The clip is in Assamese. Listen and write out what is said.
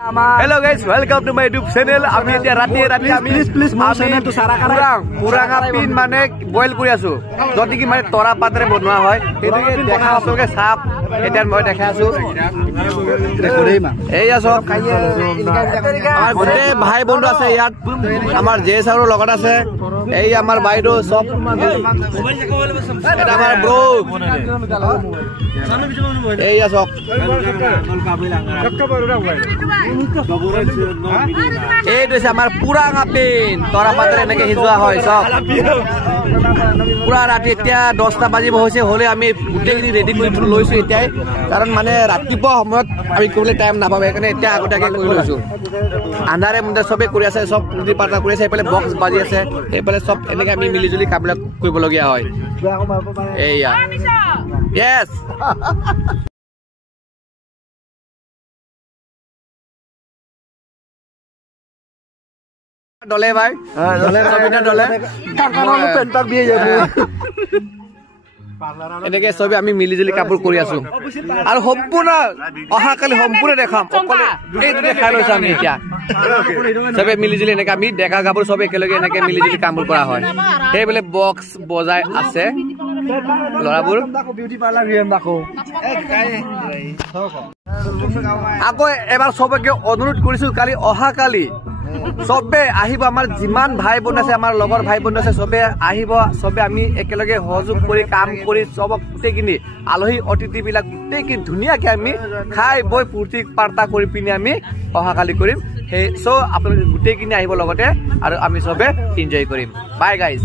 Hello guys, welcome to my YouTube channel. আমি এতিয়া ৰাতি আমি প্লিজ মোৰ চেনেলটো সাৰা কৰা পুৰাঙা পিন মানে বইল কৰি আছো যদি কি মানে তৰা পাতৰে বনোৱা হয় সেইটোকে দেখা আছোগে সাপ এতিয়া মই দেখা আছো এইয়া সব আমাৰ গোটে ভাই বন্ধু আছে ইয়াত আমাৰ জেছ আৰু লগত আছে এই আমাৰ বাইদেউ সব এটা আমাৰ ব্ৰো এইয়া সব এইটো আমাৰ পুৰাঙা পিন তৰা পাতৰে এনেকে সিজোৱা হয় সব পুৰা ৰাতি এতিয়া 10টা বাজিব হৈছে হলে আমি গোটেইখিনি ৰেডি কৰি লৈছো এতিয়াই কাৰণ মানে ৰাতিপুৱা সময়ত আমি কৰিবলৈ টাইম নাপাব সেইকাৰণে এতিয়া আগতীয়াকে কৰি লৈছো আন্ধাৰে মুন্ধাৰে সবে কৰি আছে সব পুজি পাতা কৰি আছে এইফালে বক্স বাজি আছে এইফালে সব এনেকে আমি মিলিজুলি কামবিলাক কৰিবলগীয়া হয় এইয়া য়েছ ডলে ভাই ডলে এনেকে সবে আমি মিলিজুলি কাপোৰ কৰি আছো আৰু সম্পূৰ্ণ অহাকালি সম্পূৰ্ণ দেখাম অকলে এইটো দেখাই লৈছো আমি এতিয়া সবে মিলিজুলি এনেকে আমি ডেকা কাপোৰ সবে একেলগে এনেকে মিলিজুলি কামবোৰ কৰা হয় সেইবোলে বক্স বজাই আছে লৰাবোৰ আকৌ এবাৰ সবকে অনুৰোধ কৰিছো কালি অহাকালি সবে আহিব আমাৰ যিমান ভাই বন্ধু আছে আমাৰ লগৰ ভাই বন্ধু আছে সবে আহিব সবে আমি একেলগে সহযোগ কৰি কাম কৰি সব গোটেইখিনি আলহী অতিথি বিলাক গোটেইখিনি ধুনীয়াকে আমি খাই বৈ ফূৰ্তি পাৰ্তা কৰি পিনি আমি অহাকালি কৰিম সেই চ' আপোনালোকে গোটেইখিনি আহিব লগতে আৰু আমি সবে এনজয় কৰিম বাই গাইজ